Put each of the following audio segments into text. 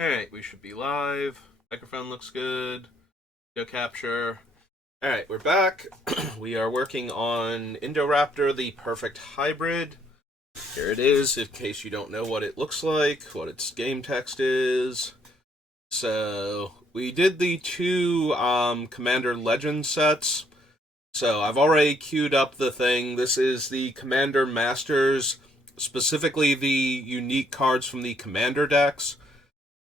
Alright, we should be live. Microphone looks good. Video capture. Alright, we're back. We are working on Indoraptor, the perfect hybrid. Here it is, in case you don't know what it looks like, what its game text is. So, we did the two Commander Legend sets. So, I've already queued up the thing. This is the Commander Masters, specifically the unique cards from the Commander decks.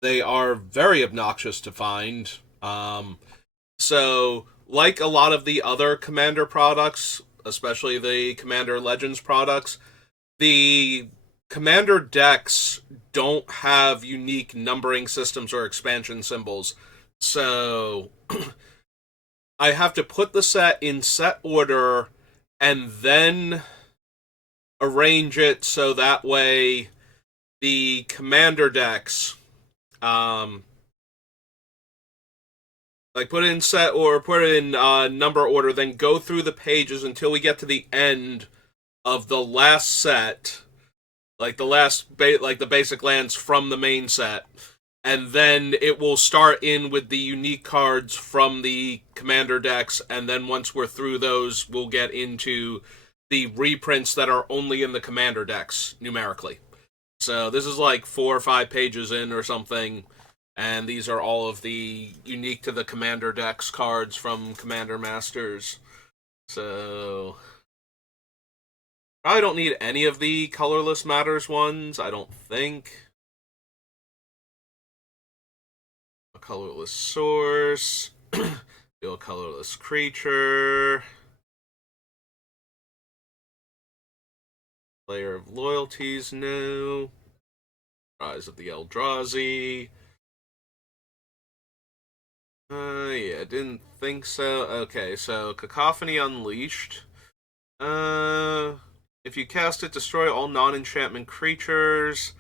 They are very obnoxious to find. So, like a lot of the other Commander products, especially the Commander Legends products, the Commander decks don't have unique numbering systems or expansion symbols. So, I have to put the set in set order and then arrange it so that way the Commander decks um, like put it in set or put it in number order, then go through the pages until we get to the end of the last set, like like the basic lands from the main set, and then it will start in with the unique cards from the commander decks, and then once we're through those, we'll get into the reprints that are only in the commander decks numerically. So this is like 4 or 5 pages in or something, and these are all of the unique to the Commander decks cards from Commander Masters. So probably don't need any of the colorless matters ones, I don't think. A colorless source, a colorless creature, layer of loyalties, no. Rise of the Eldrazi. Yeah, didn't think so. Okay, so Cacophony Unleashed. Uh, if you cast it, destroy all non-enchantment creatures.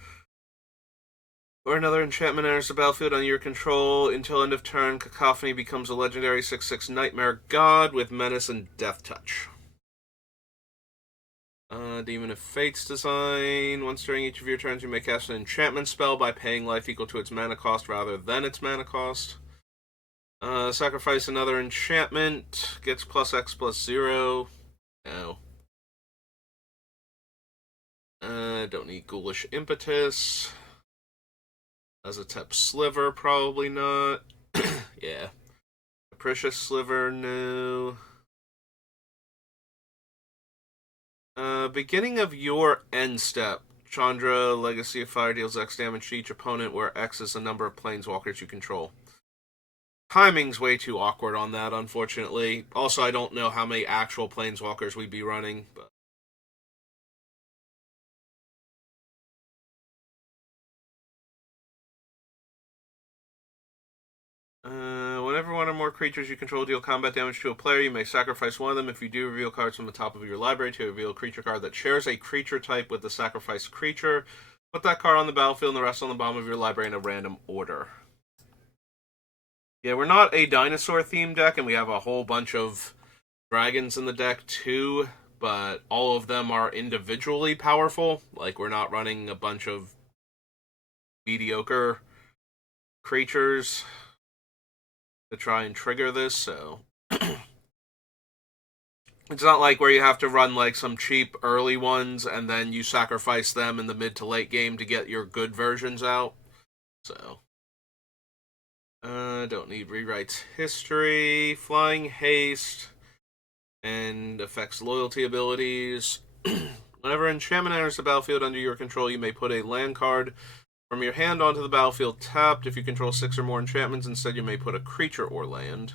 Or another enchantment enters the battlefield on your control. Until end of turn, Cacophony becomes a legendary 6/6 Nightmare God with Menace and Death Touch. Demon of Fate's design. Once during each of your turns, you may cast an enchantment spell by paying life equal to its mana cost rather than its mana cost. Sacrifice another enchantment. Gets plus X plus 0. No. Don't need Ghoulish Impetus. Azatep Sliver, probably not. Yeah. Capricious Sliver, no. Beginning of your end step. Chandra, Legacy of Fire deals X damage to each opponent, where X is the number of planeswalkers you control. Timing's way too awkward on that, unfortunately. Also, I don't know how many actual planeswalkers we'd be running, but whenever one or more creatures you control deal combat damage to a player, you may sacrifice one of them. If you do, reveal cards from the top of your library to reveal a creature card that shares a creature type with the sacrificed creature. Put that card on the battlefield and the rest on the bottom of your library in a random order. Yeah, we're not a dinosaur themed deck, and we have a whole bunch of dragons in the deck too, but all of them are individually powerful. Like, we're not running a bunch of mediocre creatures to try and trigger this, so it's not like where you have to run like some cheap early ones and then you sacrifice them in the mid to late game to get your good versions out. So don't need rewrites history, flying haste, and affects loyalty abilities. Whenever enchantment enters the battlefield under your control, you may put a land card from your hand onto the battlefield tapped. If you control 6 or more enchantments, instead you may put a creature or land.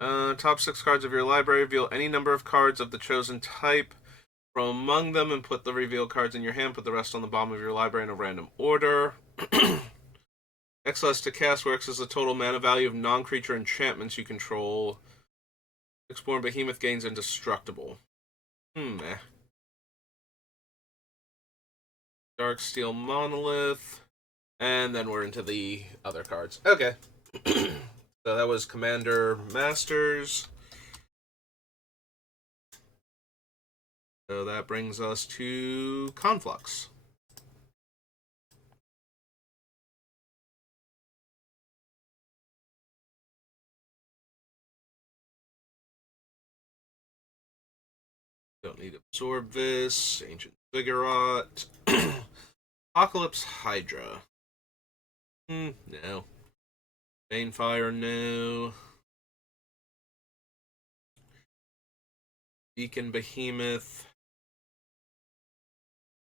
Top 6 cards of your library. Reveal any number of cards of the chosen type from among them and put the revealed cards in your hand. Put the rest on the bottom of your library in a random order. X less to cast, where X is the total mana value of non-creature enchantments you control. Explore Behemoth gains indestructible. Eh. Darksteel Monolith. And then we're into the other cards. Okay. So that was Commander Masters. So that brings us to Conflux. don't need Absorb this. Ancient Ziggurat. Apocalypse Hydra. No. Banefire, no. Beacon Behemoth.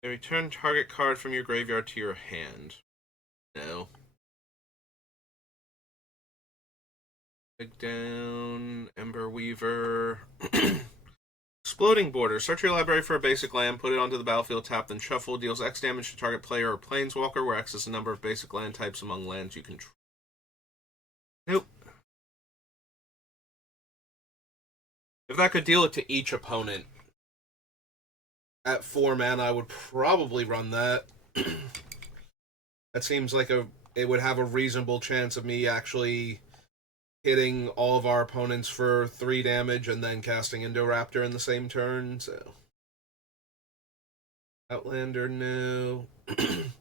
Return target card from your graveyard to your hand. No. Big Down, Ember Weaver. Exploding Border. Search your library for a basic land, put it onto the battlefield, tap, then shuffle. Deals X damage to target player or planeswalker, where X is the number of basic land types among lands you control. Nope. If that could deal it to each opponent at 4 mana, I would probably run that. That seems like it would have a reasonable chance of me actually hitting all of our opponents for 3 damage and then casting Indoraptor in the same turn, so. Outlander, no. The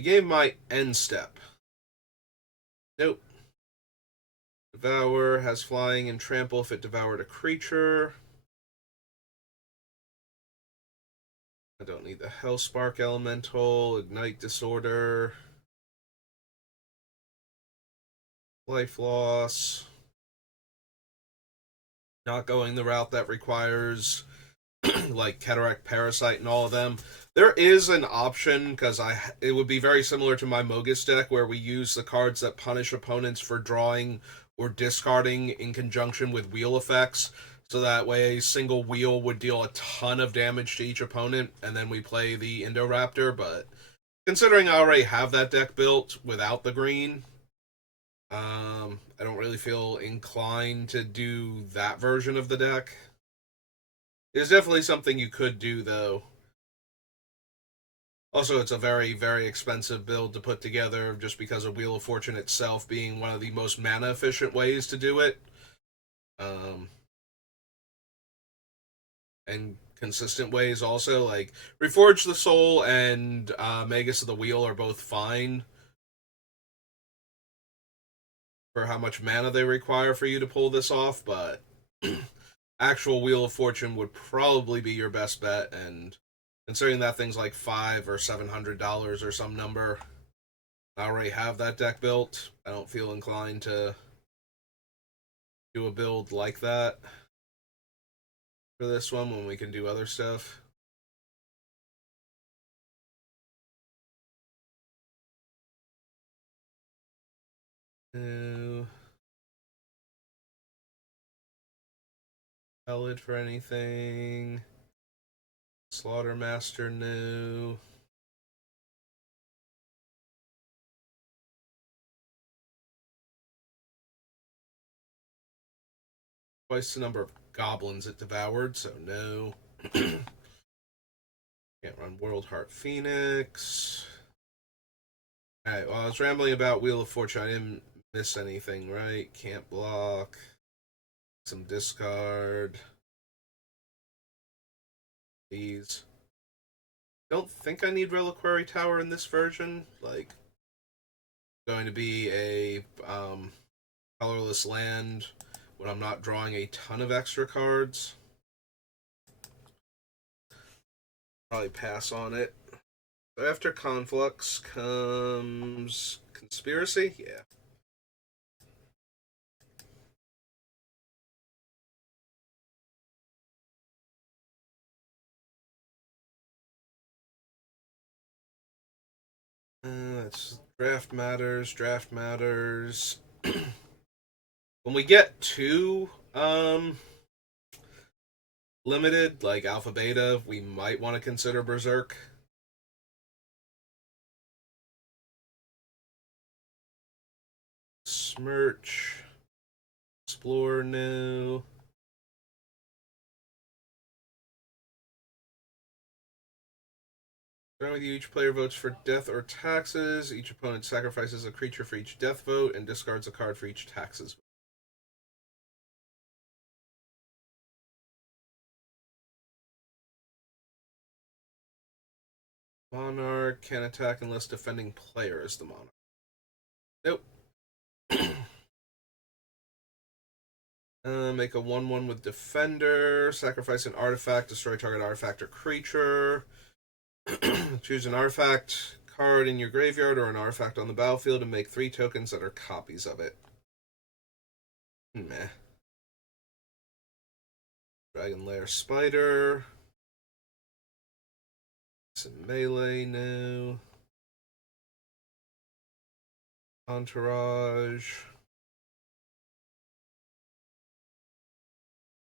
game might end step. Nope. Devour has flying and trample if it devoured a creature. I don't need the Hellspark Elemental, Ignite Disorder, Life Loss. Not going the route that requires like Cataract Parasite and all of them. There is an option, because it would be very similar to my Mogus deck, where we use the cards that punish opponents for drawing or discarding in conjunction with wheel effects. So that way a single wheel would deal a ton of damage to each opponent, and then we play the Indoraptor. But considering I already have that deck built without the green, I don't really feel inclined to do that version of the deck. It's definitely something you could do, though. Also, it's a very, very expensive build to put together, just because of Wheel of Fortune itself being one of the most mana-efficient ways to do it. And consistent ways also. Like, Reforge the Soul and Magus of the Wheel are both fine for how much mana they require for you to pull this off, but actual Wheel of Fortune would probably be your best bet, and considering that thing's like $500 or $700 or some number, I already have that deck built. I don't feel inclined to do a build like that for this one when we can do other stuff. No. Valid for anything. Slaughtermaster, no. Twice the number of goblins it devoured, so no. Can't run World Heart Phoenix. Alright, well, I was rambling about Wheel of Fortune. I didn't miss anything, right? Can't block. Some discard. These. Don't think I need Reliquary Tower in this version. Like, going to be a colorless land when I'm not drawing a ton of extra cards. Probably pass on it. So after Conflux comes Conspiracy? Yeah. That's Draft Matters, Draft Matters. When we get to limited, like Alpha Beta, we might want to consider Berserk. Smirch. Explore, no. Starting with you, each player votes for death or taxes. Each opponent sacrifices a creature for each death vote and discards a card for each taxes. Monarch can attack unless defending player is the monarch. Nope. Make a 1/1 with Defender. Sacrifice an artifact. Destroy target artifact or creature. Choose an artifact card in your graveyard or an artifact on the battlefield and make 3 tokens that are copies of it. Meh. Dragon Lair Spider. Some melee, no. Entourage.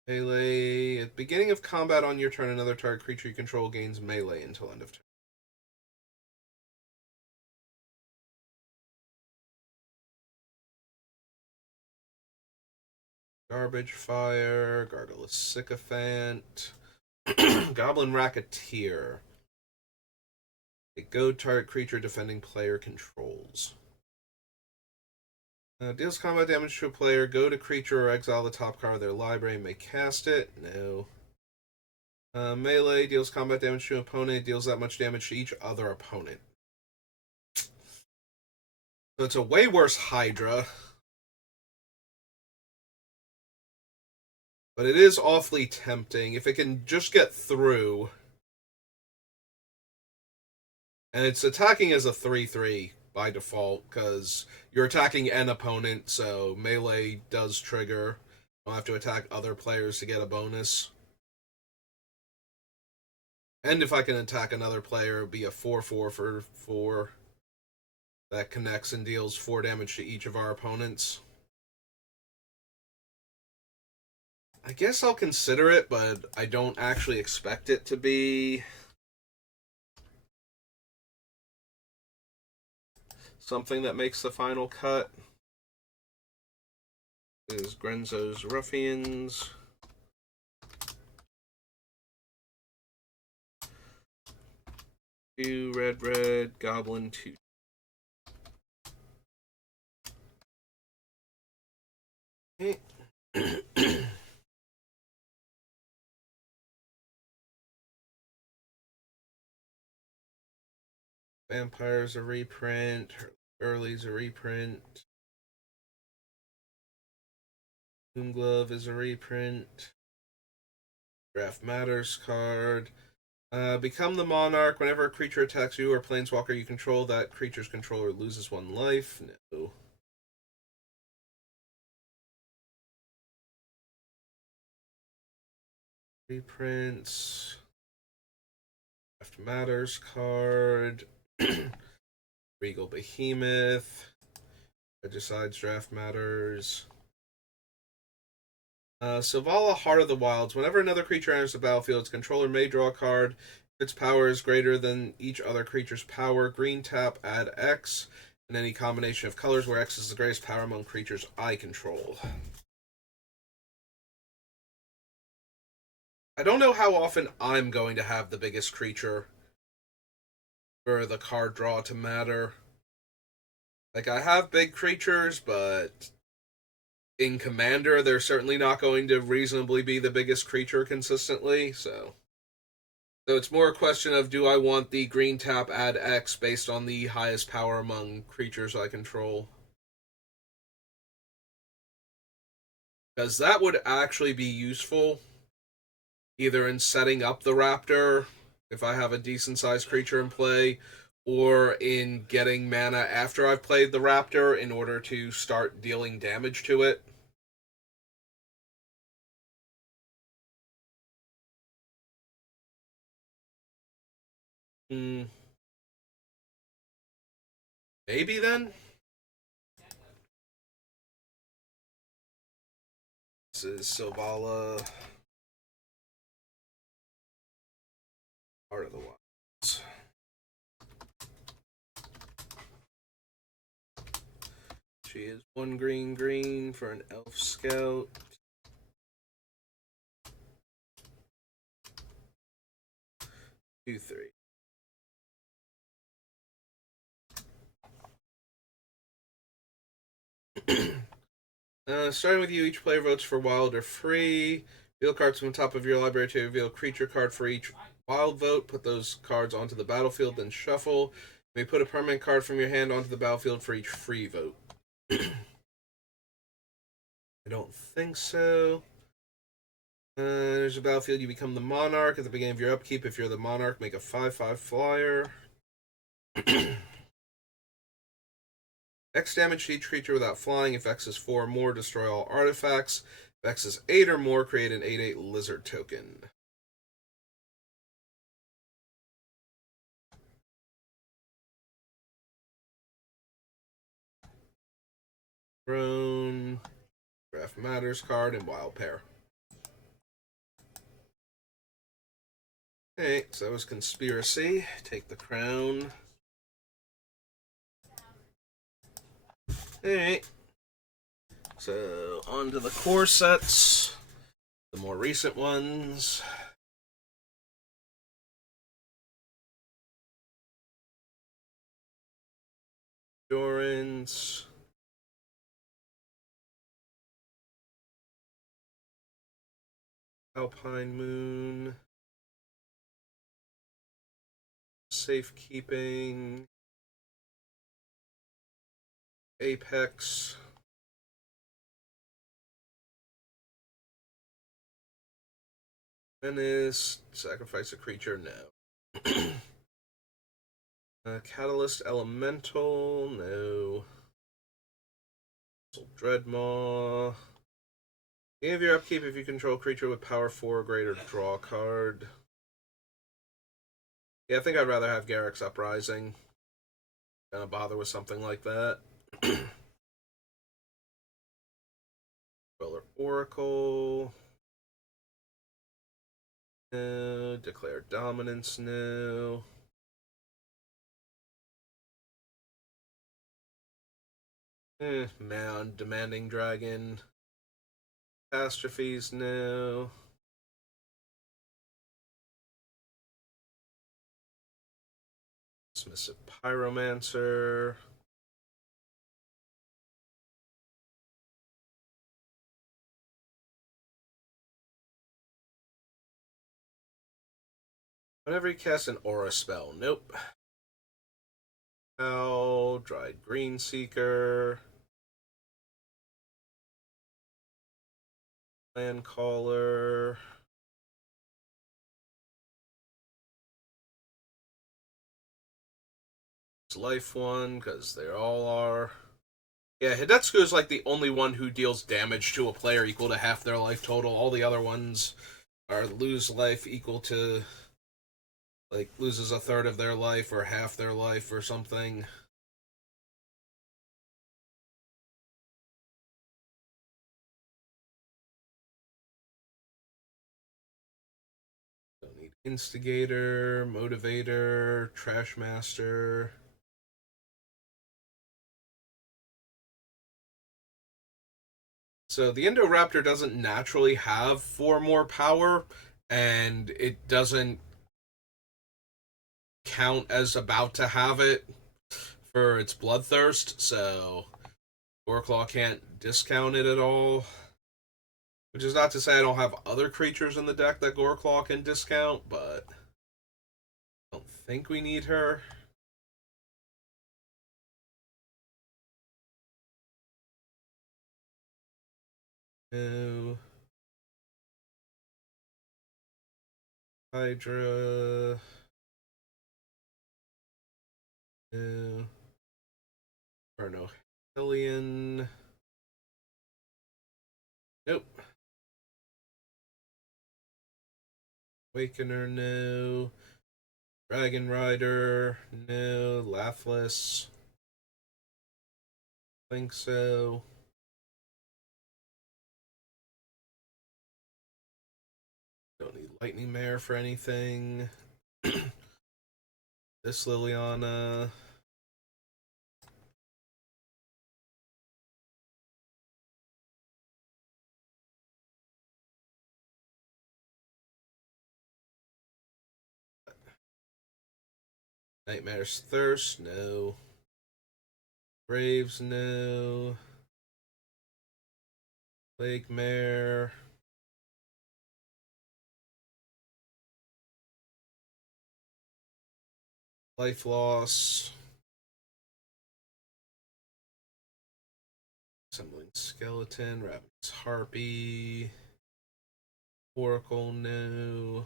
Melee. At the beginning of combat on your turn, another target creature you control gains melee until end of turn. Garbage Fire. Gargulous Sycophant. Goblin Racketeer. A go target creature defending player controls. Deals combat damage to a player. Go to creature or exile the top card of their library and may cast it. No. Melee deals combat damage to an opponent. Deals that much damage to each other opponent. So it's a way worse Hydra. But it is awfully tempting. If it can just get through. And it's attacking as a 3/3 by default, because you're attacking an opponent, so melee does trigger. You'll have to attack other players to get a bonus. And if I can attack another player, it'd be a 4/4 for 4 that connects and deals 4 damage to each of our opponents. I guess I'll consider it, but I don't actually expect it to be something that makes the final cut. Is Grenzo's Ruffians. Two red, Goblin 2. Okay. Vampire's a reprint. Early's a reprint. Doomglove is a reprint. Draft Matters card. Become the Monarch. Whenever a creature attacks you or planeswalker you control, that creature's controller loses 1 life. No. Reprints. Draft Matters card. Regal Behemoth. Regicide's Draft Matters. Selvala, Heart of the Wilds. Whenever another creature enters the battlefield, its controller may draw a card. If its power is greater than each other creature's power, green tap, add X, and any combination of colors where X is the greatest power among creatures I control. I don't know how often I'm going to have the biggest creature for the card draw to matter. Like, I have big creatures, but in Commander, they're certainly not going to reasonably be the biggest creature consistently, so it's more a question of, do I want the green tap add X based on the highest power among creatures I control? Because that would actually be useful, either in setting up the Raptor, if I have a decent sized creature in play, or in getting mana after I've played the Raptor in order to start dealing damage to it. Maybe then? This is Selvala. Heart of the Wilds. She is 1 green for an Elf Scout. Two, 3. Starting with you, each player votes for wild or free. Reveal cards from the top of your library to reveal a creature card for each wild vote. Put those cards onto the battlefield, then shuffle. You may put a permanent card from your hand onto the battlefield for each free vote. I don't think so. There's a battlefield. You become the monarch at the beginning of your upkeep. If you're the monarch, make a 5/5 flyer. X damage to each creature without flying. If X is 4 or more, destroy all artifacts. If X is 8 or more, create an 8/8 lizard token. Throne, Draft Matters card, and Wild Pair. Okay, so that was Conspiracy. Take the crown. Alright. So, on to the core sets. The more recent ones. Endurance. Alpine Moon. Safekeeping. Apex. Menace. Sacrifice a creature? No. Catalyst Elemental? No. Dreadmaw. Beginning of your upkeep, if you control a creature with power 4 or greater, draw a card. Yeah, I think I'd rather have Garruk's Uprising than bother with something like that. Roller Oracle. No. Declare Dominance. No. Mound. Demanding Dragon. Catastrophes. No. Dismissive Pyromancer. Whenever you cast an aura spell. Nope. Owl. Dried Green Seeker. Landcaller. Life one, because they all are. Yeah, Hidetsugu is like the only one who deals damage to a player equal to half their life total. All the other ones are lose life equal to, like, loses a third of their life or half their life or something. Don't need Instigator, Motivator, Trash Master. So the Indoraptor doesn't naturally have 4 more power, and it doesn't count as about to have it for its Bloodthirst, so Goreclaw can't discount it at all. Which is not to say I don't have other creatures in the deck that Goreclaw can discount, but I don't think we need her. No. Hydra. No. Or no. Hellion. Nope. Awakener, no. Dragon Rider, no. Lathlis. Think so. Don't need Lightning Mare for anything. This Liliana. Nightmare's Thirst, no. Braves, no. Plague Mare. Life Loss. Assembling skeleton, rabbit's harpy, oracle, no.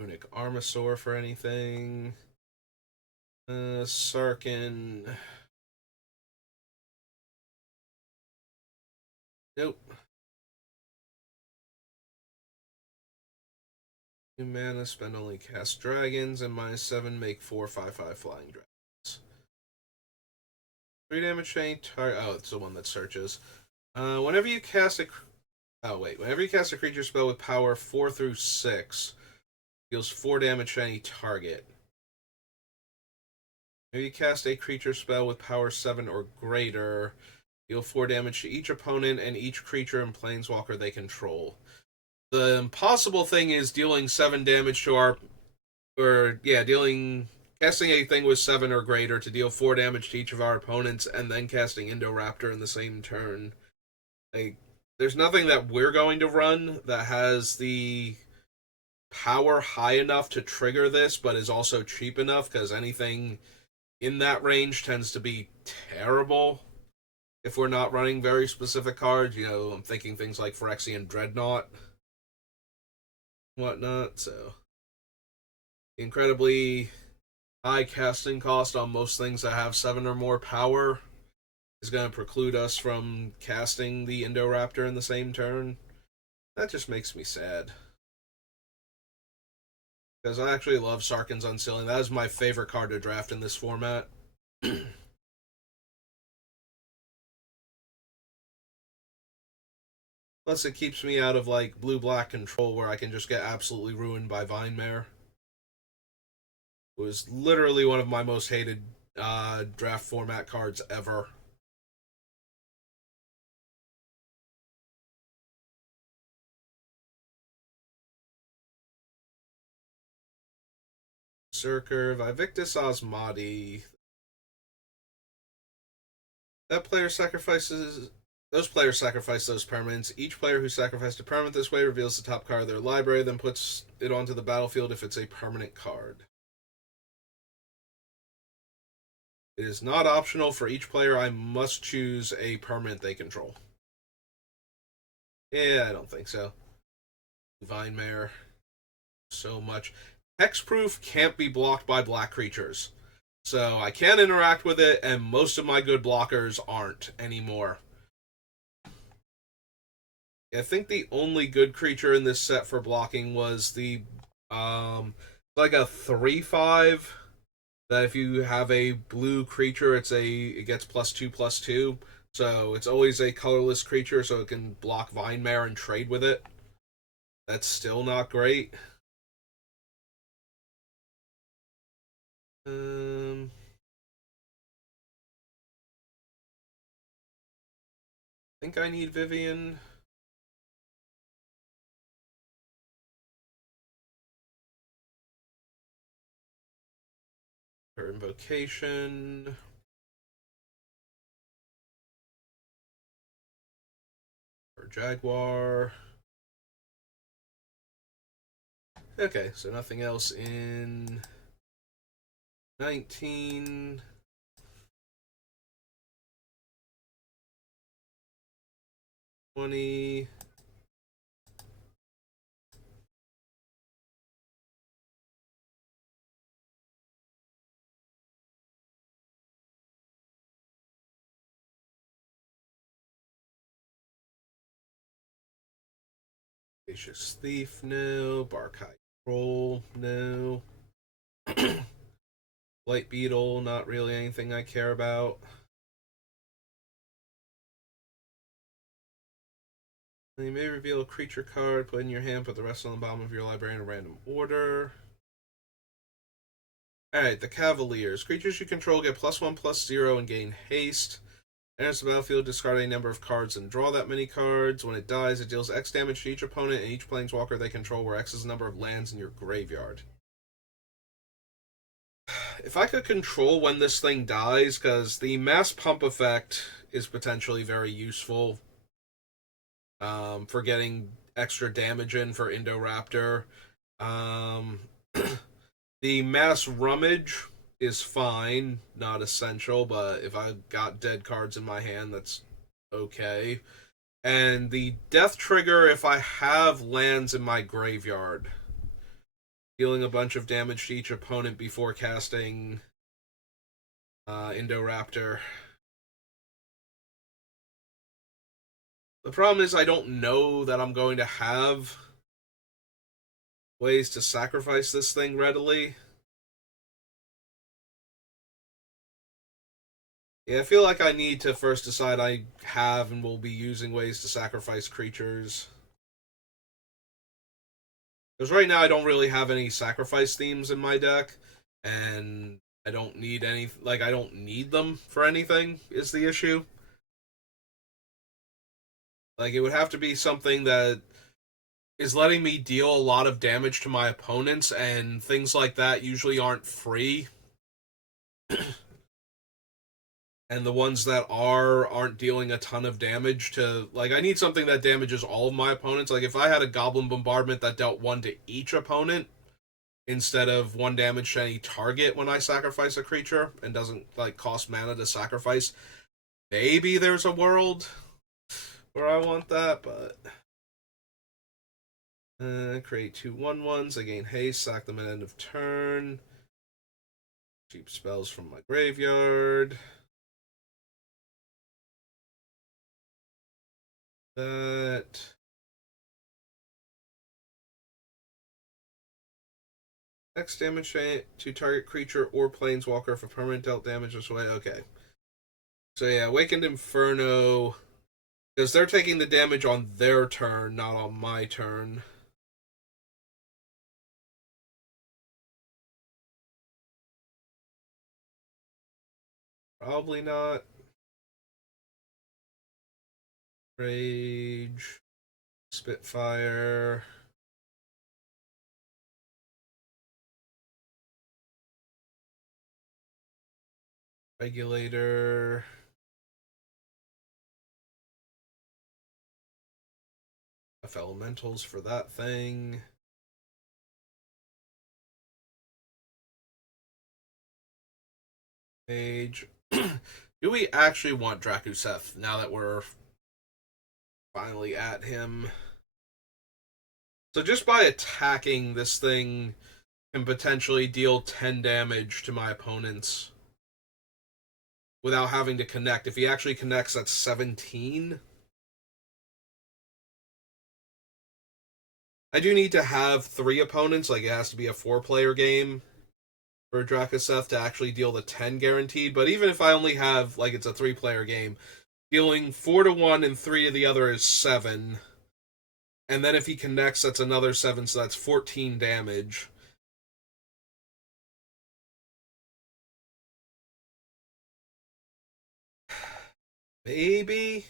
Runic armosaur for anything. Sarkin. Nope. 2 mana, spend only cast dragons, and -7 make 4/5/5 flying dragons. 3 damage chain target. Oh, it's the one that searches. Whenever you cast a. Oh, wait. Whenever you cast a creature spell with power 4 through 6, deals 4 damage to any target. If you cast a creature spell with power 7 or greater, deal 4 damage to each opponent and each creature and planeswalker they control. The impossible thing is dealing 7 damage to our. Casting a thing with 7 or greater to deal 4 damage to each of our opponents and then casting Indoraptor in the same turn. Like, there's nothing that we're going to run that has the power high enough to trigger this, but is also cheap enough, because anything in that range tends to be terrible if we're not running very specific cards. I'm thinking things like Phyrexian Dreadnought, whatnot, so incredibly high casting cost on most things that have 7 or more power is going to preclude us from casting the Indoraptor in the same turn. That just makes me sad. Because I actually love Sarkhan's Unsealing. That is my favorite card to draft in this format. Plus, it keeps me out of, like, blue-black control where I can just get absolutely ruined by Vinemare. It was literally one of my most hated draft format cards ever. Berserker, Vivictus Osmati. Those players sacrifice those permanents. Each player who sacrificed a permanent this way reveals the top card of their library, then puts it onto the battlefield if it's a permanent card. It is not optional for each player. I must choose a permanent they control. Yeah, I don't think so. Vinemare. So much. Hexproof can't be blocked by black creatures. So I can't interact with it, and most of my good blockers aren't anymore. I think the only good creature in this set for blocking was the like a 3/5 that if you have a blue creature, it gets +2/+2. So it's always a colorless creature, so it can block Vinemare and trade with it. That's still not great. I think I need Vivian. Her invocation. Her Jaguar. Okay, so nothing else in 19. 20. Vicious Thief, no. Barkai Troll, no. Light Beetle, not really anything I care about. You may reveal a creature card, put in your hand, put the rest on the bottom of your library in a random order. Alright, the Cavaliers. Creatures you control get +1/+0 and gain haste. Enters the battlefield, discard a number of cards and draw that many cards. When it dies, it deals X damage to each opponent and each planeswalker they control, where X is the number of lands in your graveyard. If I could control when this thing dies, because the mass pump effect is potentially very useful for getting extra damage in for Indoraptor. The mass rummage is fine, not essential, but if I've got dead cards in my hand, that's okay. And the death trigger if I have lands in my graveyard, dealing a bunch of damage to each opponent before casting Indoraptor. The problem is I don't know that I'm going to have ways to sacrifice this thing readily. Yeah, I feel like I need to first decide I have and will be using ways to sacrifice creatures. Because right now I don't really have any sacrifice themes in my deck, and I don't need any, like, I don't need them for anything, is the issue. Like, it would have to be something that is letting me deal a lot of damage to my opponents, and things like that usually aren't free. And the ones that aren't dealing a ton of damage to, like, I need something that damages all of my opponents. Like, if I had a Goblin Bombardment that dealt one to each opponent instead of one damage to any target when I sacrifice a creature and doesn't, like, cost mana to sacrifice, maybe there's a world where I want that, but create 2/1/1s. I gain haste, sack them at end of turn. Cheap spells from my graveyard. That. X damage to target creature or planeswalker for permanent dealt damage this way. Okay. So yeah, Awakened Inferno. Because they're taking the damage on their turn, not on my turn. Probably not. Rage. Spitfire. Regulator. F elementals for that thing. Mage. Do we actually want Drakuseth now that we're finally at him? So just by attacking this thing can potentially deal 10 damage to my opponents without having to connect. If he actually connects, that's 17. I do need to have 3 opponents, like it has to be a 4-player game for Drakuseth to actually deal the 10 guaranteed, but even if I only have, like, it's a 3-player game, dealing 4 to one and 3 to the other is 7. And then if he connects, that's another 7, so that's 14 damage. Maybe?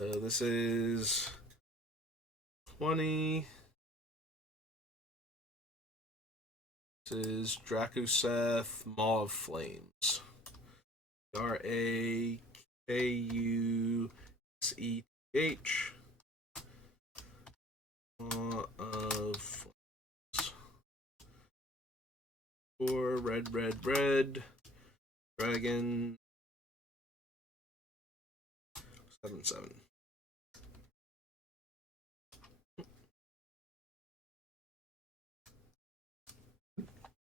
So this is 20. This is Drakuseth, Maw of Flames. Rakusheth. Maw of Flames. 4 red, red, red. Dragon. 7/7.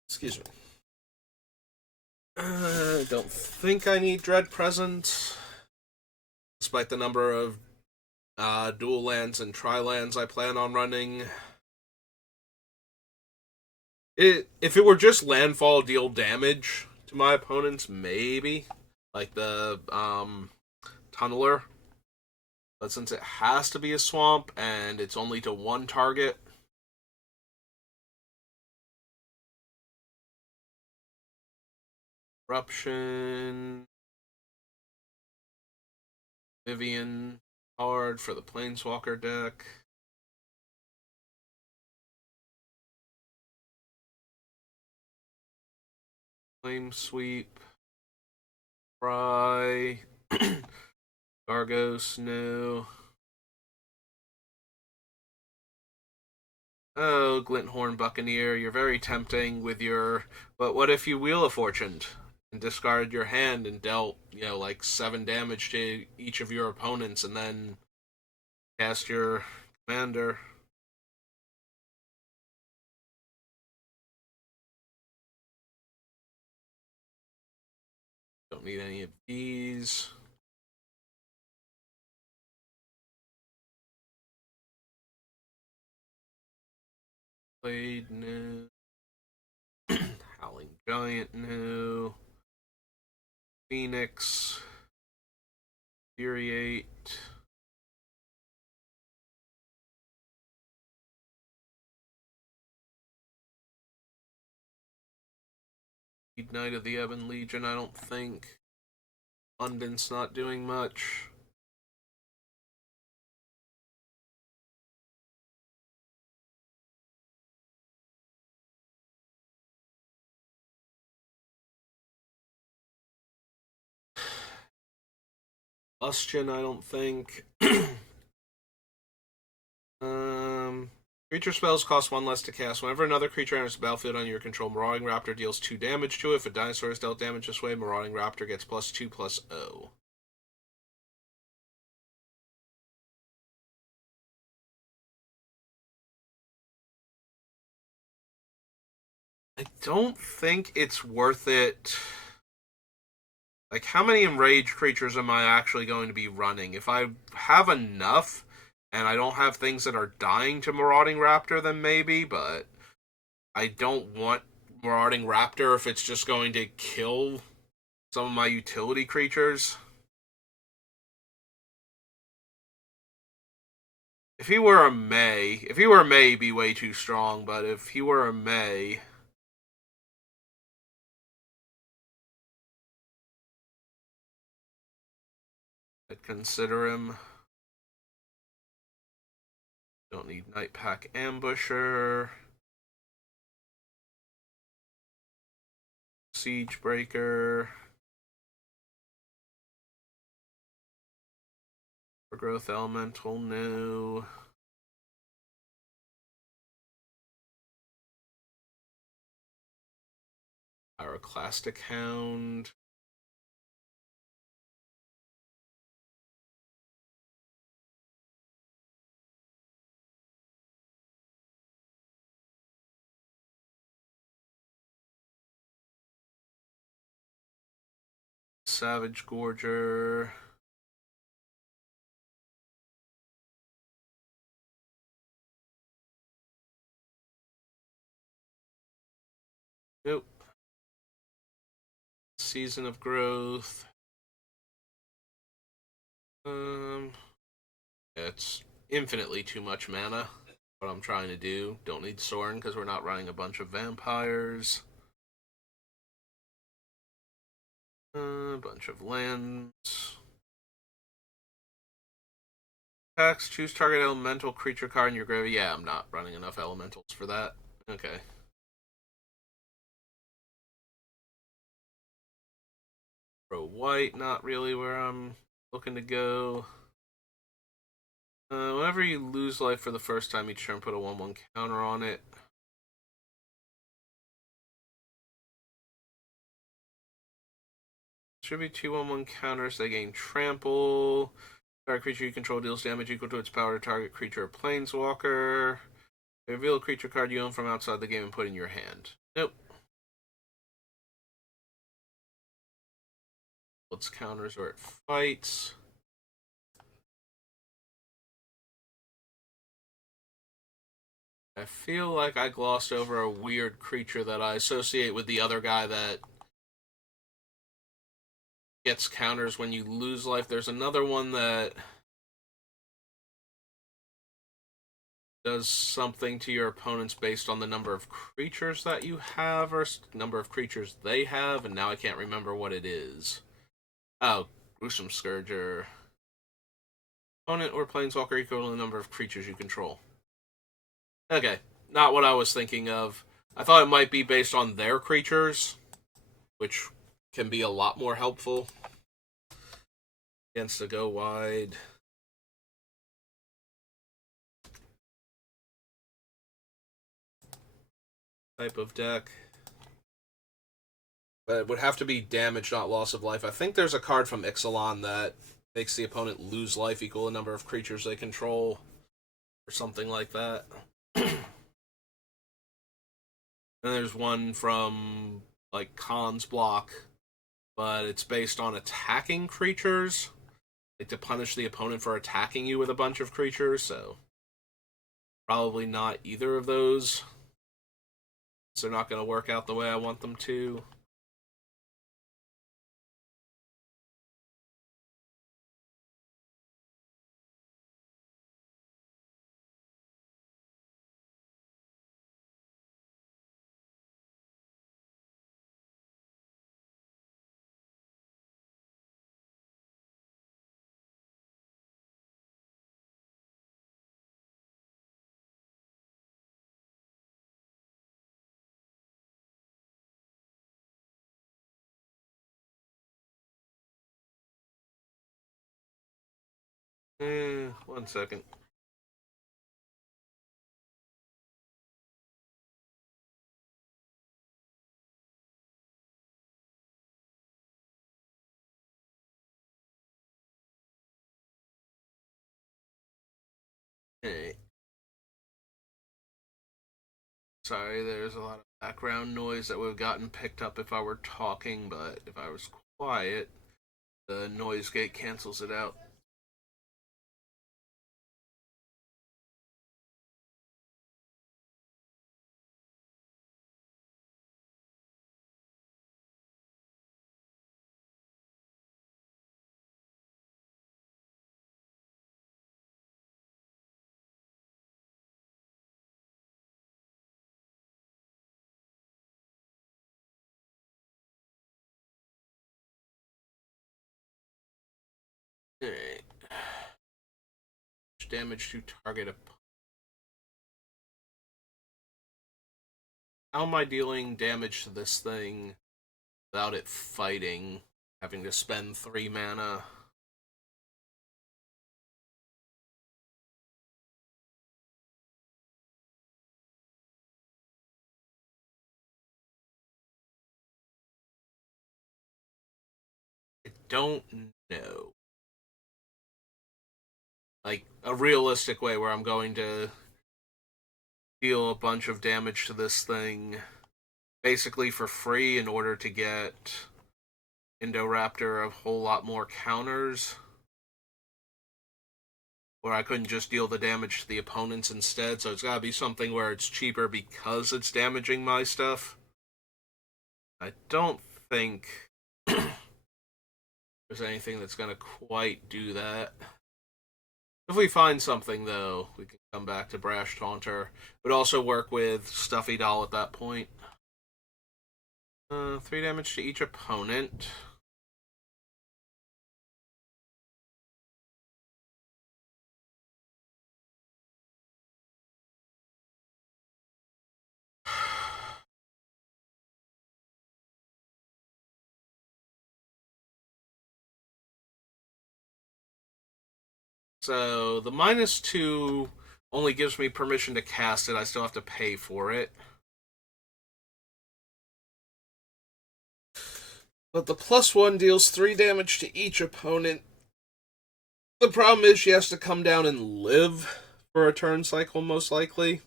Excuse me. Don't think I need Dread Present, despite the number of dual lands and tri-lands I plan on running. If it were just landfall deal damage to my opponents, maybe. Like the Tunneler. But since it has to be a swamp and it's only to one target, Eruption, Vivian card for the Planeswalker deck. Flame Sweep, Fry, Gargos, no. Oh, Glinthorn Buccaneer, you're very tempting with your. But what if you Wheel of Fortune and discarded your hand and dealt, like 7 damage to each of your opponents, and then cast your commander? Don't need any of these. Blade new. Howling Giant new. Phoenix. Infuriate. Knight of the Ebon Legion, I don't think. Abundance not doing much. Lustion, I don't think. um, Creature spells cost 1 less to cast. Whenever another creature enters the battlefield on your control, Marauding Raptor deals 2 damage to it. If a dinosaur is dealt damage this way, Marauding Raptor gets +2/+0. I don't think it's worth it. Like, how many enraged creatures am I actually going to be running? If I have enough and I don't have things that are dying to Marauding Raptor, then maybe, but I don't want Marauding Raptor if it's just going to kill some of my utility creatures. If he were a May, he'd be way too strong, but if he were a May, I'd consider him. Don't need Night Pack Ambusher. Siege Breaker. Growth Elemental, no. Pyroclastic Hound. Savage Gorger. Nope. Season of Growth. It's infinitely too much mana. What I'm trying to do. Don't need Sorin because we're not running a bunch of vampires. A bunch of lands. Attacks, choose target elemental creature card in your graveyard. Yeah, I'm not running enough elementals for that. Okay. Pro white, not really where I'm looking to go. Whenever you lose life for the first time each turn, put a 1/1 counter on it. Should be 2/1 counters. They gain trample. Target creature you control deals damage equal to its power to target creature or planeswalker. Reveal a creature card you own from outside the game and put in your hand. Nope. Its counters or it fights. I feel like I glossed over a weird creature that I associate with the other guy that gets counters when you lose life. There's another one that does something to your opponents based on the number of creatures that you have or number of creatures they have, and now I can't remember what it is. Oh, Gruesome Scourger. Opponent or planeswalker equal to the number of creatures you control. Okay, not what I was thinking of. I thought it might be based on their creatures, which can be a lot more helpful against a go wide. type of deck. But it would have to be damage, not loss of life. I think there's a card from Ixalan that makes the opponent lose life equal the number of creatures they control, or something like that. And there's one from, like, Khan's block, but it's based on attacking creatures, like to punish the opponent for attacking you with a bunch of creatures, so probably not either of those. So they're not going to work out the way I want them to. One second. Hey. Sorry, there's a lot of background noise that would have gotten picked up if I were talking, but if I was quiet, the noise gate cancels it out. Alright. Damage to target opponent. How am I dealing damage to this thing without it fighting, having to spend 3 mana? I don't know. Like, a realistic way where I'm going to deal a bunch of damage to this thing basically for free in order to get Indoraptor a whole lot more counters. Where I couldn't just deal the damage to the opponents instead, so it's gotta be something where it's cheaper because it's damaging my stuff. I don't think there's anything that's gonna quite do that. If we find something, though, we can come back to Brash Taunter. Would also work with Stuffy Doll at that point. 3 damage to each opponent. So the -2 only gives me permission to cast it. I still have to pay for it. But the +1 deals 3 damage to each opponent. The problem is she has to come down and live for a turn cycle, most likely.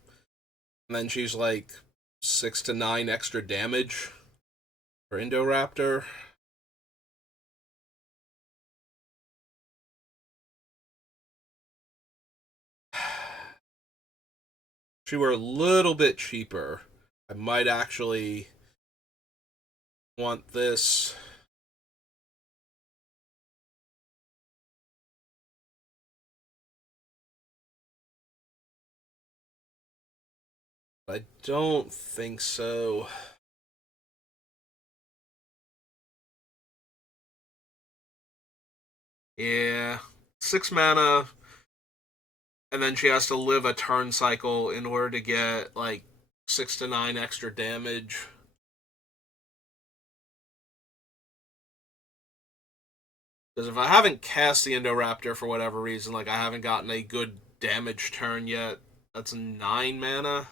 And then she's like 6 to 9 extra damage for Indoraptor. If she were a little bit cheaper, I might actually want this. I don't think so. Yeah. 6 mana, and then she has to live a turn cycle in order to get, like, 6 to 9 extra damage. Because if I haven't cast the Indoraptor for whatever reason, like I haven't gotten a good damage turn yet, that's 9 mana.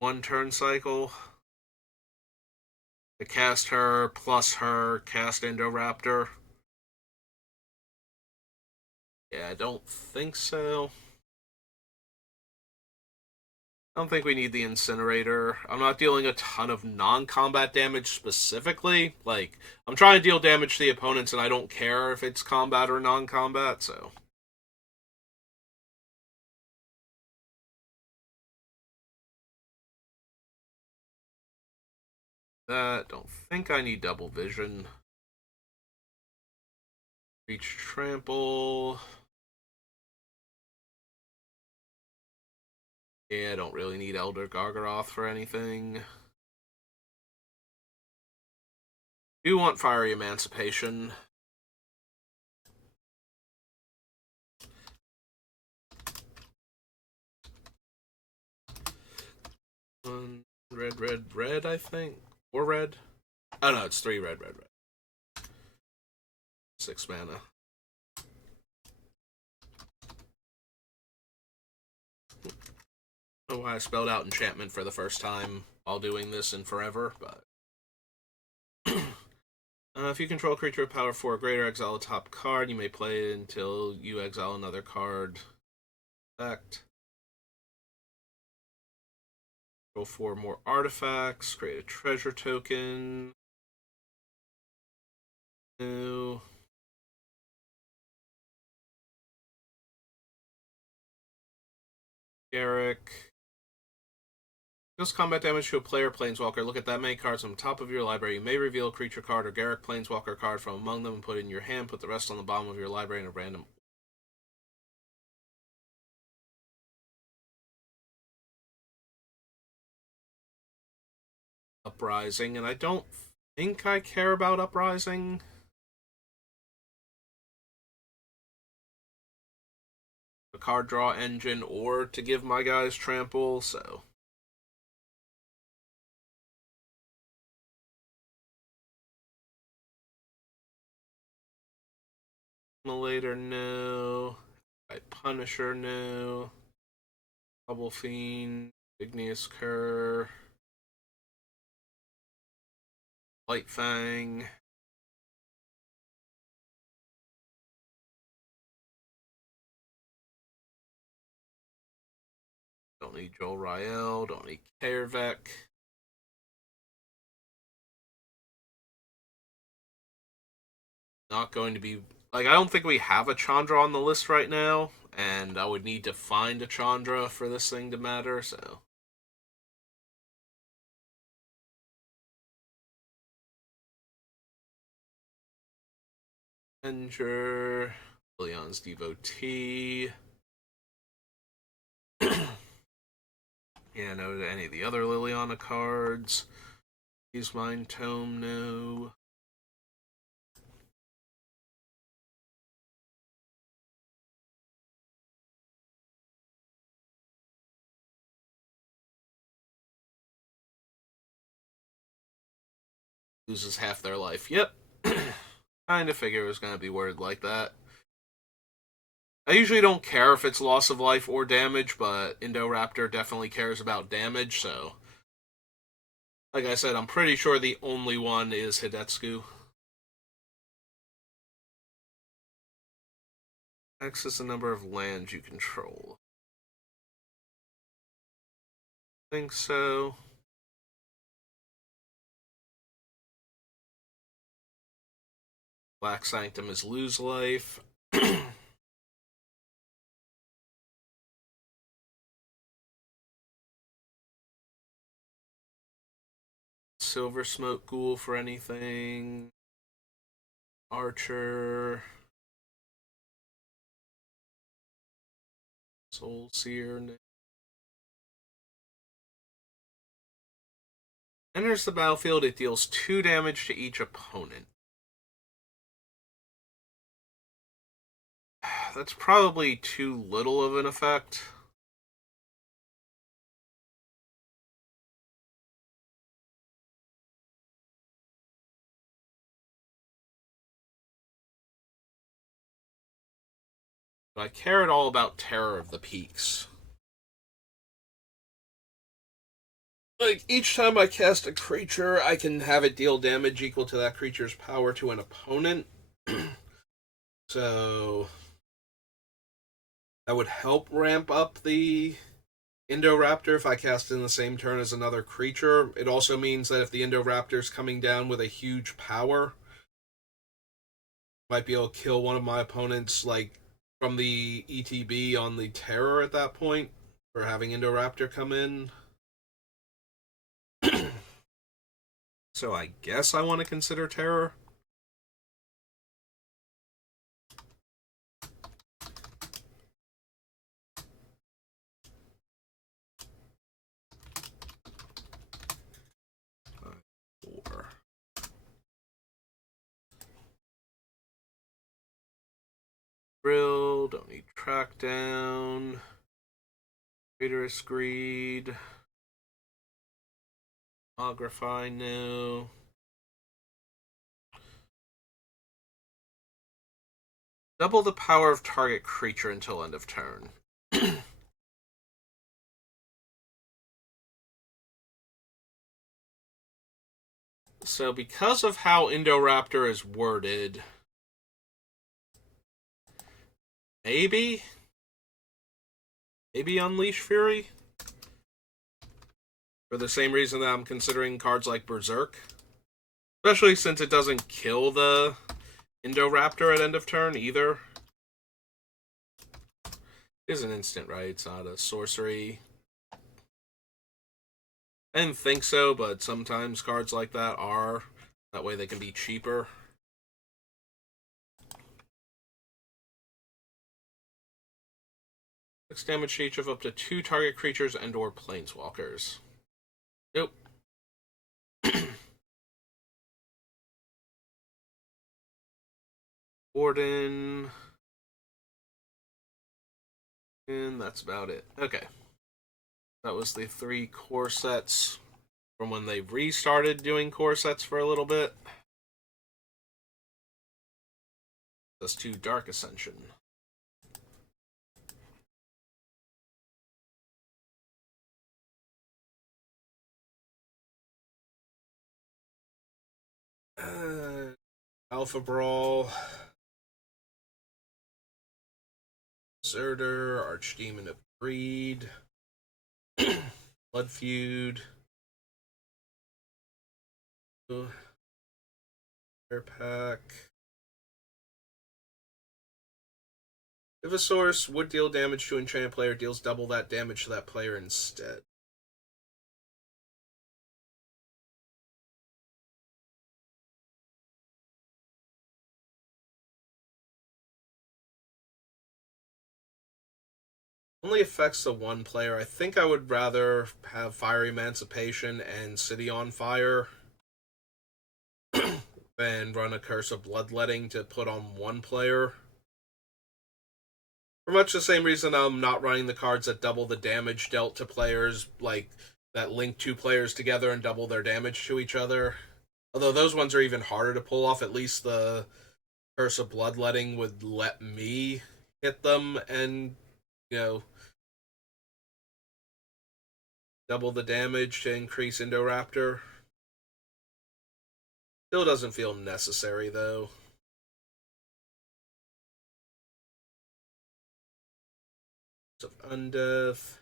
1 turn cycle to cast her, plus her cast Indoraptor. Yeah, I don't think so. I don't think we need the incinerator. I'm not dealing a ton of non-combat damage specifically. Like, I'm trying to deal damage to the opponents, and I don't care if it's combat or non-combat, so. That, don't think I need double vision. Reach trample. Yeah, I don't really need Elder Gargaroth for anything. Do want Fiery Emancipation. One red, red, red, I think. Or red. Oh no, it's 3 red, red, red. 6 mana. I don't know why I spelled out enchantment for the first time while doing this in forever, but. If you control a creature with power 4 or greater, exile a top card. You may play it until you exile another card. Effect. Roll 4 more artifacts. Create a treasure token. New. Garrick. Deals combat damage to a player planeswalker. Look at that many cards on the top of your library. You may reveal a creature card or Garrick planeswalker card from among them and put it in your hand. Put the rest on the bottom of your library in a random. Uprising, and I don't think I care about Uprising. A card draw engine or to give my guys trample, so. Immolator, no. Punisher, no. Bubble Fiend, Igneous Cur, Light Fang. Don't need Joel Rael, don't need Kaervek. Not going to be. Like, I don't think we have a Chandra on the list right now, and I would need to find a Chandra for this thing to matter, so. Avenger, Leon's Devotee. Yeah, no to any of the other Liliana cards. Use Mind Tome, no. Loses half their life. Yep. Kind of figure it was going to be worded like that. I usually don't care if it's loss of life or damage, but Indoraptor definitely cares about damage, so. Like I said, I'm pretty sure the only one is Hidetsugu. Access the number of lands you control. I think so. Black Sanctum is lose life. Silver Smoke Ghoul for anything. Archer. Soul Seer. Enters the battlefield, it deals 2 damage to each opponent. That's probably too little of an effect. But I care at all about Terror of the Peaks. Like, each time I cast a creature, I can have it deal damage equal to that creature's power to an opponent. So, that would help ramp up the Indoraptor if I cast in the same turn as another creature. It also means that if the Indoraptor's coming down with a huge power, I might be able to kill one of my opponents, like, from the ETB on the Terror at that point, for having Indoraptor come in. So I guess I want to consider Terror. Four. Drill, don't need track down. Traitorous Greed. Ogrify, no. Double the power of target creature until end of turn. So because of how Indoraptor is worded, maybe Unleash Fury? For the same reason that I'm considering cards like Berserk. Especially since it doesn't kill the Indoraptor at end of turn either. It is an instant, right? It's not a sorcery. I didn't think so, but sometimes cards like that are. That way they can be cheaper. 6 damage to each of up to 2 target creatures and or planeswalkers. Nope. Warden. And that's about it. Okay. That was the 3 core sets from when they restarted doing core sets for a little bit. That's 2 Dark Ascension. Alpha Brawl. Zerder, Archdemon of Greed. Blood Feud. Air Pack. If a source would deal damage to an enchanted player, deals double that damage to that player instead. Only affects the one player. I think I would rather have Fire Emancipation and City on Fire than run a Curse of Bloodletting to put on one player. For much the same reason I'm not running the cards that double the damage dealt to players, like that link 2 players together and double their damage to each other. Although those ones are even harder to pull off, at least the Curse of Bloodletting would let me hit them and, double the damage to increase Indoraptor. Still doesn't feel necessary, though. Of Undeath.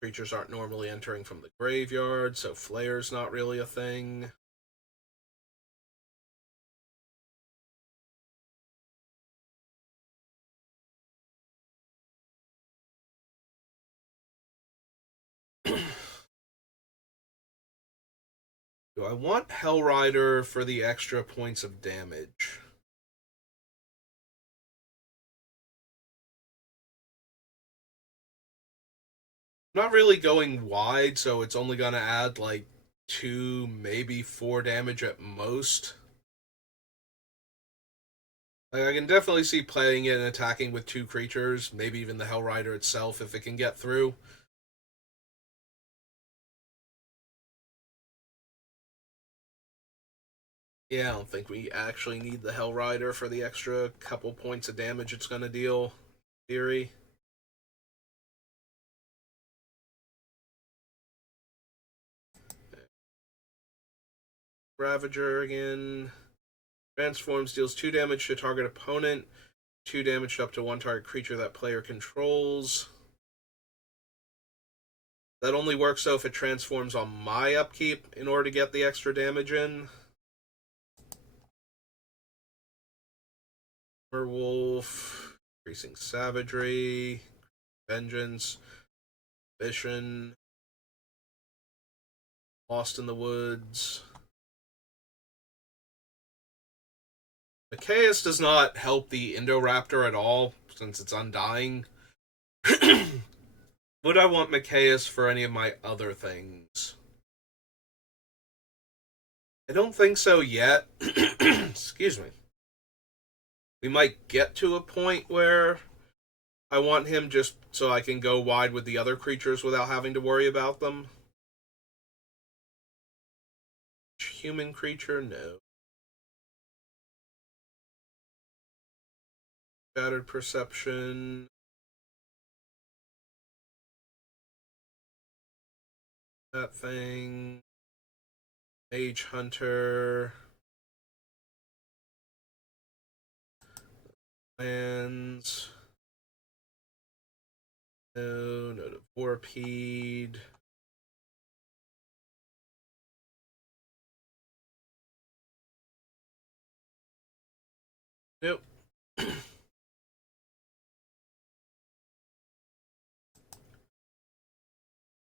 Creatures aren't normally entering from the graveyard, so Flayer's not really a thing. Do I want Hellrider for the extra points of damage? I'm not really going wide, so it's only going to add like 2, maybe 4 damage at most. Like, I can definitely see playing it and attacking with 2 creatures, maybe even the Hellrider itself if it can get through. Yeah, I don't think we actually need the Hellrider for the extra couple points of damage it's going to deal. Theory. Ravager again. Transforms, deals 2 damage to target opponent, 2 damage up to 1 target creature that player controls. That only works though if it transforms on my upkeep in order to get the extra damage in. Werewolf, increasing savagery, vengeance, vision, lost in the woods. Machias does not help the Indoraptor at all, since it's undying. Would I want Machias for any of my other things? I don't think so yet. Excuse me. We might get to a point where I want him just so I can go wide with the other creatures without having to worry about them. Human creature? No. Shattered perception. That thing. Mage Hunter. Lands. No, no Vorpede. Nope.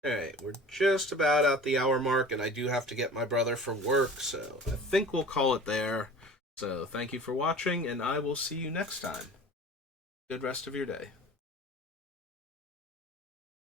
Alright, we're just about at the hour mark, and I do have to get my brother for work, so I think we'll call it there. So thank you for watching, and I will see you next time. Good rest of your day.